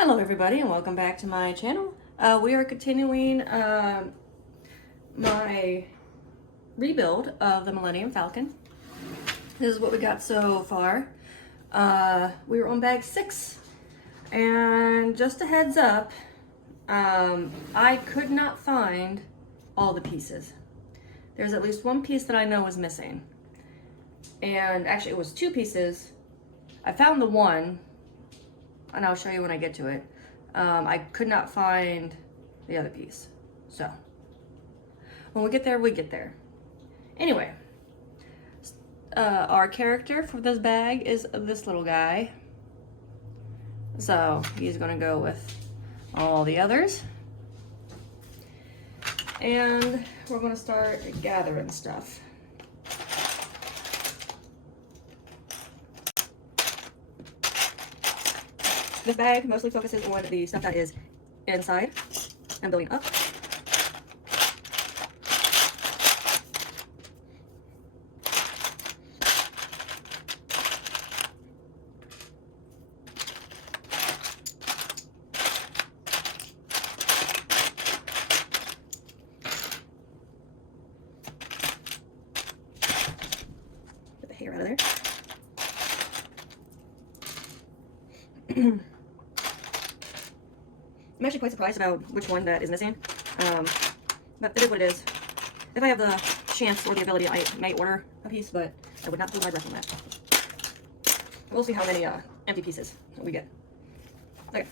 Hello everybody and welcome back to my channel. We are continuing my rebuild of the Millennium Falcon. This is what we got so far. We were on bag 6 and just a heads up, I could not find all the pieces. There's at least one piece that I know was missing, and actually it was 2 pieces. I found the one and I'll show you when I get to it. I could not find the other piece. So, when we get there, we get there. Anyway, our character for this bag is this little guy. So, he's gonna go with all the others. And we're gonna start gathering stuff. This bag mostly focuses on the stuff that is inside and building up. Get the hair out of there. I'm actually quite surprised about which one that is missing, but it is what it is. If I have the chance or the ability, I may order a piece, but I would not hold my breath on that. We'll see how many empty pieces we get. Okay,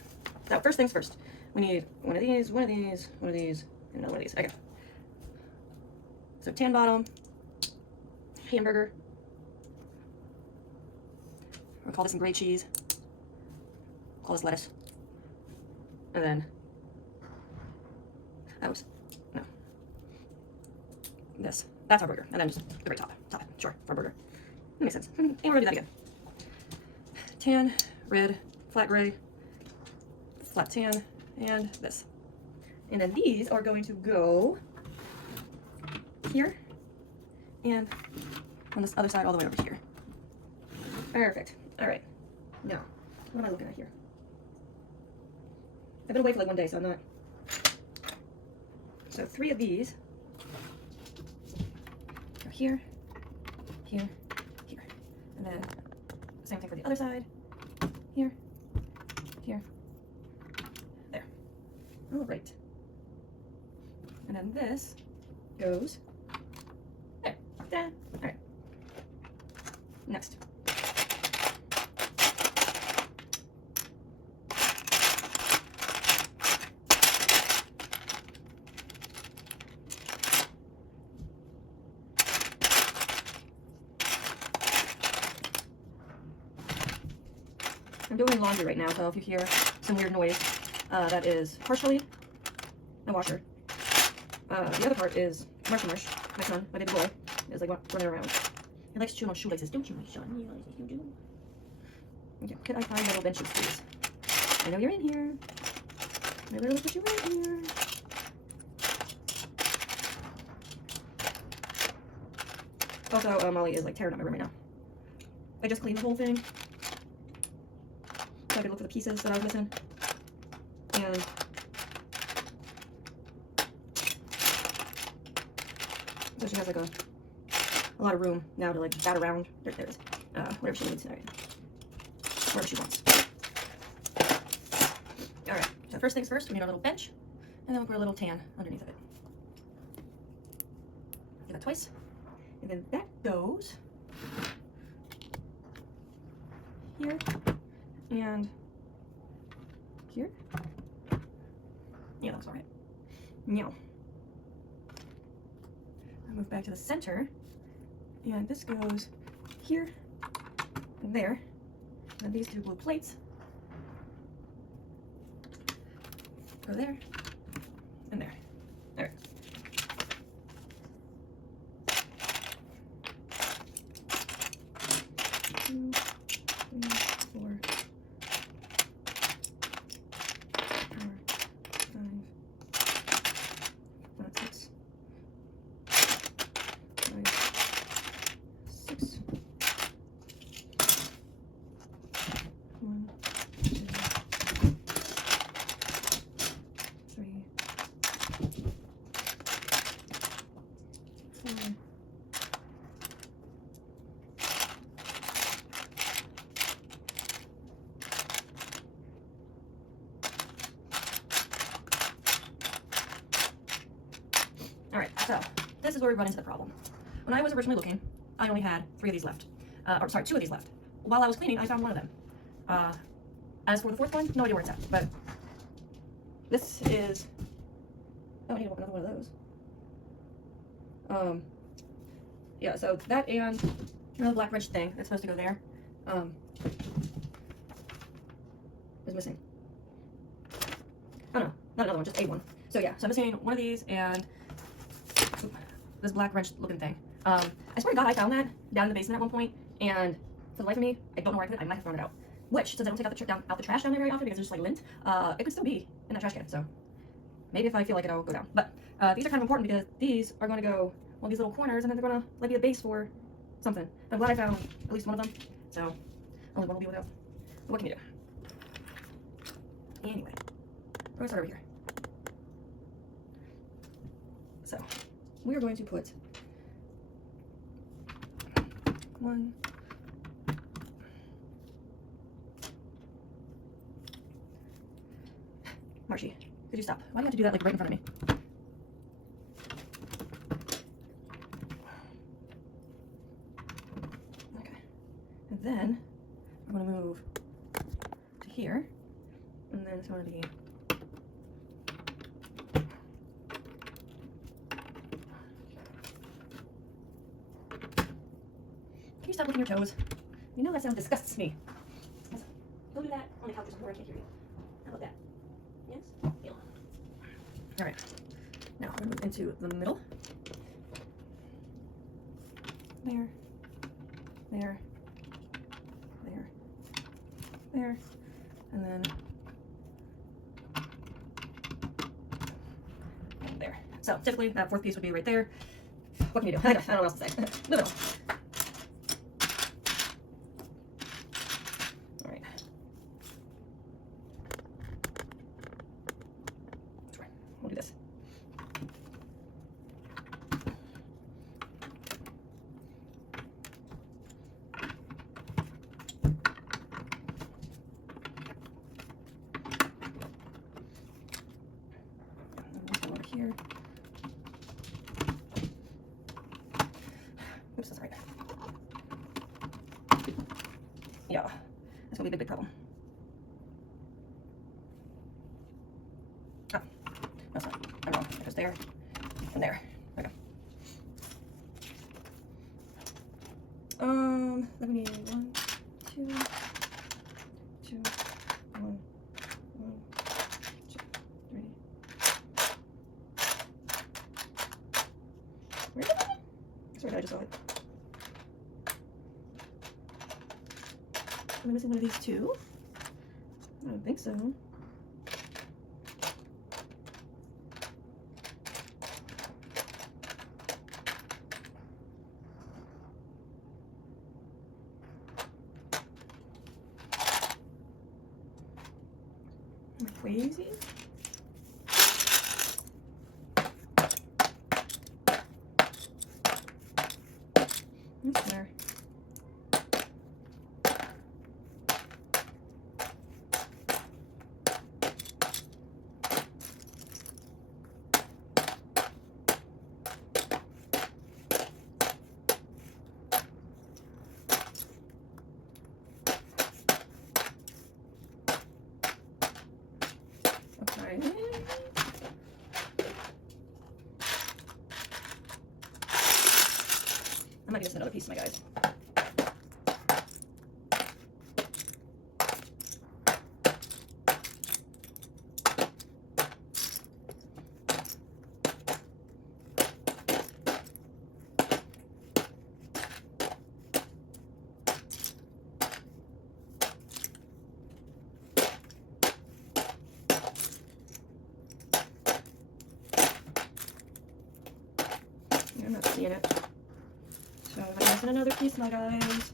so first things first. We need one of these, one of these, one of these, and another one of these. Okay. So tan bottom, hamburger. We'll call this some grade cheese. Call this lettuce. And then, that's our burger. And then just the very top it, sure, for our burger. That makes sense. And we're gonna do that again. Tan, red, flat gray, flat tan, and this. And then these are going to go here, and on this other side all the way over here. Perfect. All right. Now, what am I looking at here? I've been away for like one day, so I'm not. So 3 of these go here, here, here. And then same thing for the other side. Here, here, there. All right. And then this goes there. Da. All right. Next. I'm doing laundry right now, so if you hear some weird noise, that is partially the washer. The other part is Marsh, my son, my baby boy, is like running around. He likes chewing on shoelaces, don't you, my son? You do. Okay, could I find my little benches, please? I know you're in here. I literally put you right here. Also, Molly is like tearing up my room right now. I just cleaned the whole thing, so I could look for the pieces that I was missing. And so she has like a lot of room now to like bat around. There it is. Whatever she needs. Alright. Whatever she wants. Alright. So first things first, we need our little bench. And then we'll put a little tan underneath of it. Do that twice. And then that goes here. And here. Yeah, that's alright. Now, I move back to the center, and this goes here and there. And these 2 blue plates go there and there. Alright. Two, 3, 4. 1, 2, this is where we run into the problem. When I was originally looking, I only had 3 of these left. Or sorry, 2 of these left. While I was cleaning, I found one of them. As for the 4th one, no idea where it's at, but this is, oh, I need to open another one of those. Yeah, so that and the black wrench thing that's supposed to go there, is missing. Oh no, not another one, just a one. So yeah, so I'm missing one of these and this black wrench looking thing. I swear to God, I found that down in the basement at one point, and for the life of me, I don't know where I put it. I might have thrown it out. Which, since I don't take out the trash down there very often because there's just like lint, it could still be in that trash can. So maybe if I feel like it, I'll go down. But these are kind of important because these are going to go on these little corners, and then they're going to like be a base for something. But I'm glad I found at least one of them. So only one will be without. What can you do? Anyway, we're going to start over here. So we are going to put 1. Marshy, could you stop? Why do you have to do that like right in front of me? Okay. And then I'm going to move to here. And then it's going to be Can you stop licking your toes? You know that sound disgusts me. Don't do that on the couch where I can't hear you. How about that? Yes? Yeah. Alright. Now I'm going to move into the middle. There. There. There. There. And then there. So typically that 4th piece would be right there. What can you do? I don't know what else to say. The middle. Alright. We'll do this. Over here. Oops, that's right. Yeah, that's gonna be a big problem. Oh, no, it's not. I'm wrong. It goes there and there. Okay. Then we need 1, 2, 2, 1, 1, 2, 3. Where is it? Sorry, I just saw it. Am I missing one of these too? I don't think so. Am I crazy? What's there? Okay. I might be missing another piece, my guys. I'm not seeing it. So I'm missing another piece, my guys.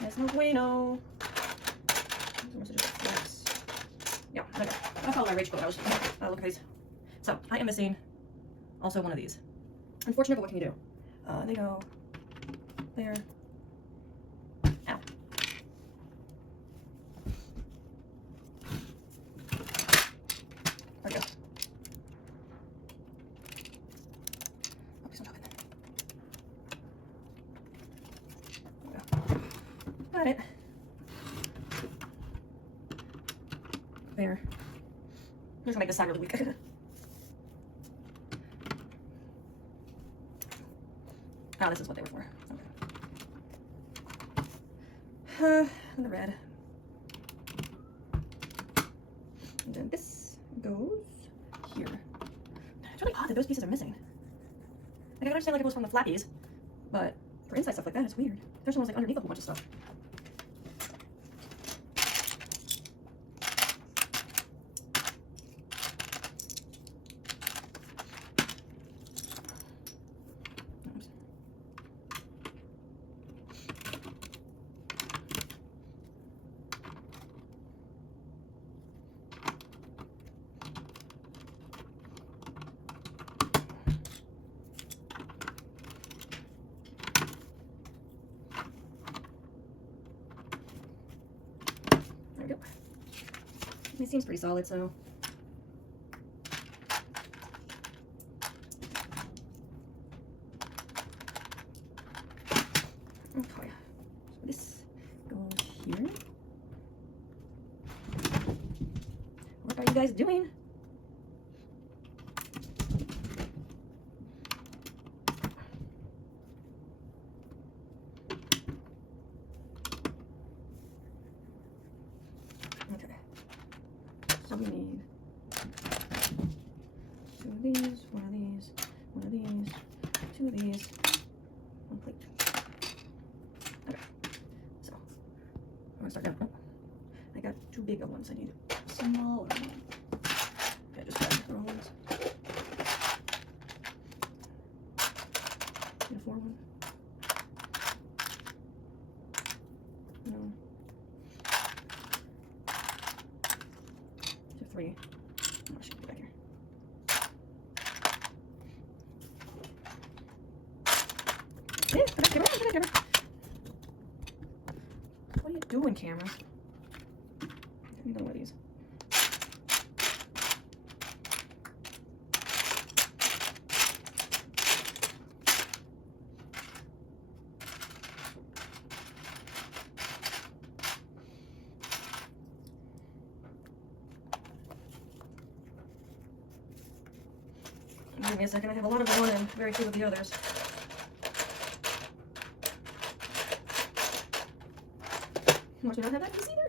There's no bueno. Yeah, okay. That's all my rage quit. I was look at these. So I am missing also one of these. Unfortunate, but what can you do? They go there. Ow. There we go. Oh, please don't drop it. got it. There. I'm just gonna make this side really weak. Oh, this is what they were for. Okay. And the red. And then this goes here. It's really odd that those pieces are missing. Like, I can understand like it was from the flappies, but for inside stuff like that, it's weird. Especially when it's like underneath a whole bunch of stuff. There we go. It seems pretty solid, so. Okay, so this goes here. What are you guys doing? Okay, so we need two of these, one of these, one of these, two of these, one plate. Okay, so I'm gonna start down. Oh, I got too big of ones. I need smaller ones. Okay, just grab the wrong ones. Need a 4 one. No. 3. Oh, I should put it back here. Yeah, give her. What are you doing, camera? I need one of these. Give me a second. I have a lot of the one and very few of the others. Must not have that piece either.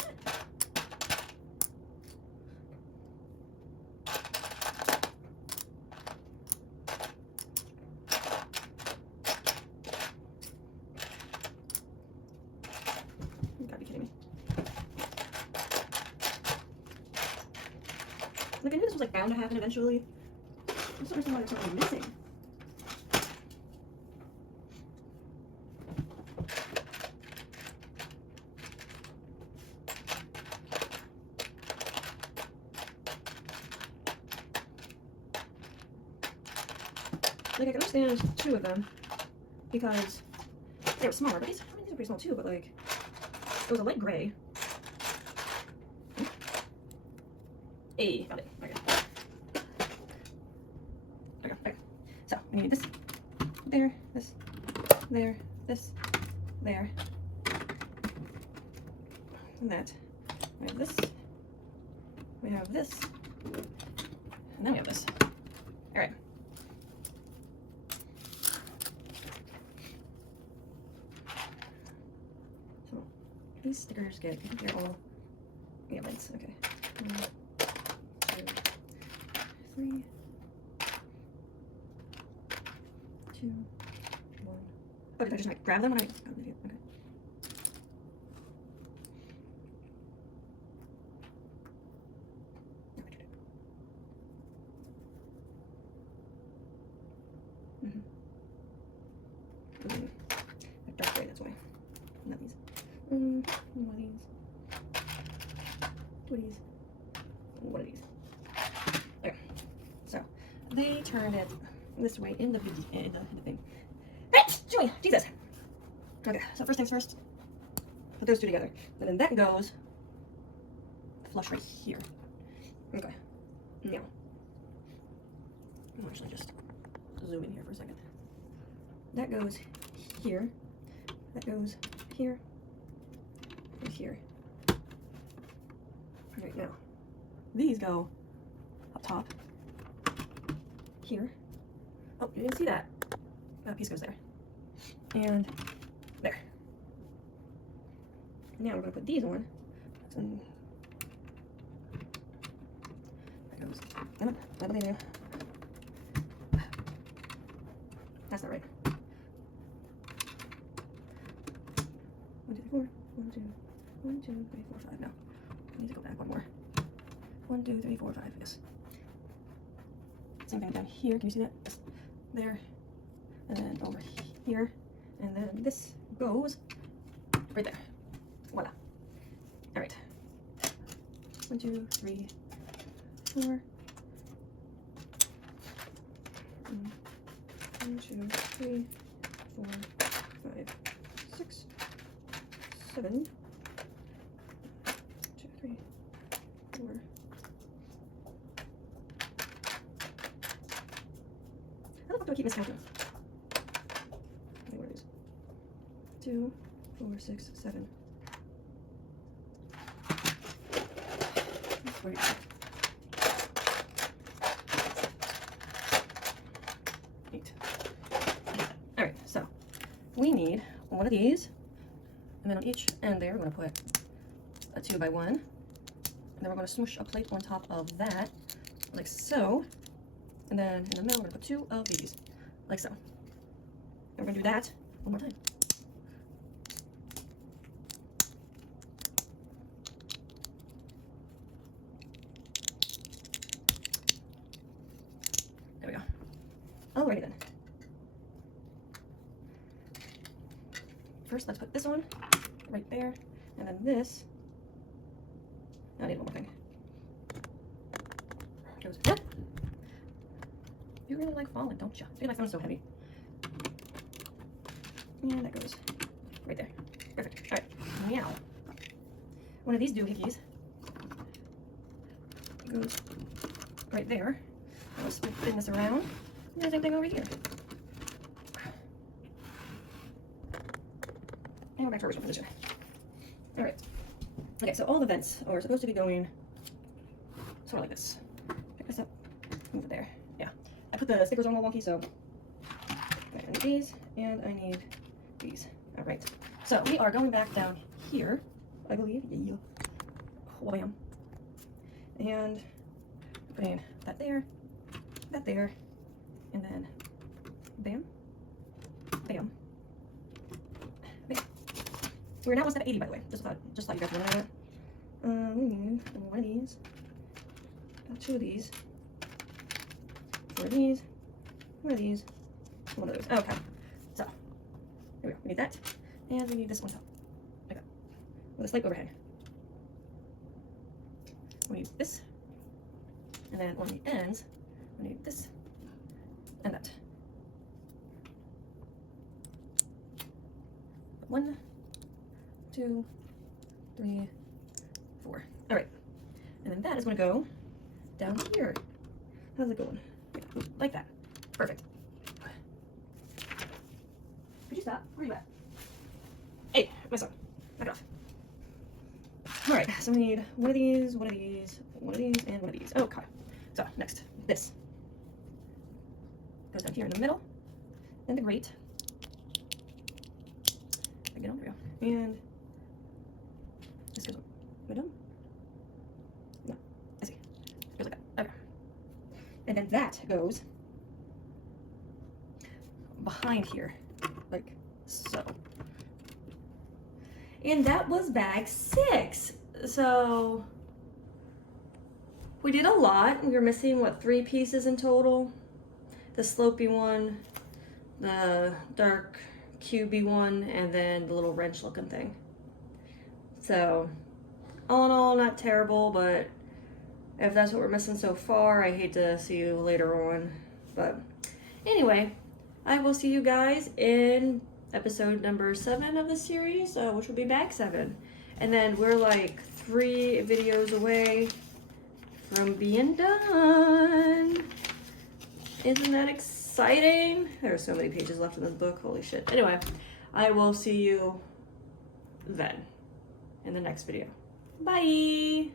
You gotta be kidding me. Like, I knew this was like bound to happen eventually. I just don't understand why there's something missing. Like, I can understand there's 2 of them because they were smaller, but these are pretty small too, but like, it was a light gray. Hey, found it. Okay. Okay. So, we need this, there, this, there, this, there, and that. We have this, we have this, and then we have this. Alright. So, these stickers get, I think they're all, yeah, lights, okay. 1, 2, 3, 2, 1. Oh, did I just like grab them when I? Oh, okay. Dark gray, that's why. Not these. One of these. 2 of these. One of these. Okay. So they turned it this way in the thing. Hey, Julie, Jesus. Okay. So first things first. Put those 2 together, and then that goes flush right here. Okay. Now, I'll actually just zoom in here for a second. That goes here. That goes here. right here. Right now, these go up top here. Oh, you didn't see that. That piece goes there. And there. Now we're going to put these on. And that goes. Come on, I believe you. That's not right. 1, 2, 3, 4. 1, 2, 1, 2, 3, 4, 5. No. I need to go back one more. 1, 2, 3, 4, 5. Yes. Same thing down here. Can you see that? Yes. There. And then over here. And then this goes right there. Voila. All right. 1, 2, 3, 4. 1, 2, 3, 4, 5, 6, 7. 2, 3, 4. How the fuck do I keep miscounting? Okay, where are these? 2, 4, 6, 7. Where are you? 8. All right, so we need one of these, and then on each end there, we're going to put a 2x1, and then we're going to smoosh a plate on top of that, like so, and then in the middle, we're going to put 2 of these, like so. And we're going to do that one more time. There we go. Alrighty then. First, let's put this on right there, and then this. I need one more thing. Goes. Yep. You really like falling, don't you? I feel like I'm so heavy. And that goes right there. Perfect. All right. Now, one of these doohickeys goes right there. I'll spin this around. And the same thing over here. And we're back to our original position. All right. Okay, so all the vents are supposed to be going sort of like this. Pick this up, move it there. Yeah. I put the stickers on all wonky, so I need these and I need these. All right. So we are going back down here, I believe. Yeah. Wham. And putting that there, and then bam, bam, bam. We're now on step 80, by the way. Just thought you guys would know that. We need one of these, 2 of these, 4 of these, 1 of these, 1 of those. Okay. So here we go. We need that, and we need this on top, like that, with a slight overhang. We need this, and then on the ends, we need this and that. 1, 2, 3, 4. All right, and then that is going to go down here. How's it going? Like that. Perfect. Could you stop? Where are you at? Hey, my son. Back it off. All right, so we need one of these, one of these, one of these, and one of these. Okay. So next, this goes down here in the middle, then the grate. Get on, there we go. And this goes. Am I done? No, I see. Goes like that. Okay. And then that goes behind here, like so. And that was bag 6. So we did a lot. We were missing, what, 3 pieces in total? The slopey one, the dark cubey one, and then the little wrench looking thing. So all in all, not terrible, but if that's what we're missing so far, I hate to see you later on. But anyway, I will see you guys in episode number 7 of the series, which will be bag 7. And then we're like 3 videos away from being done. Isn't that exciting? There are so many pages left in this book. Holy shit. Anyway, I will see you then. in the next video. Bye!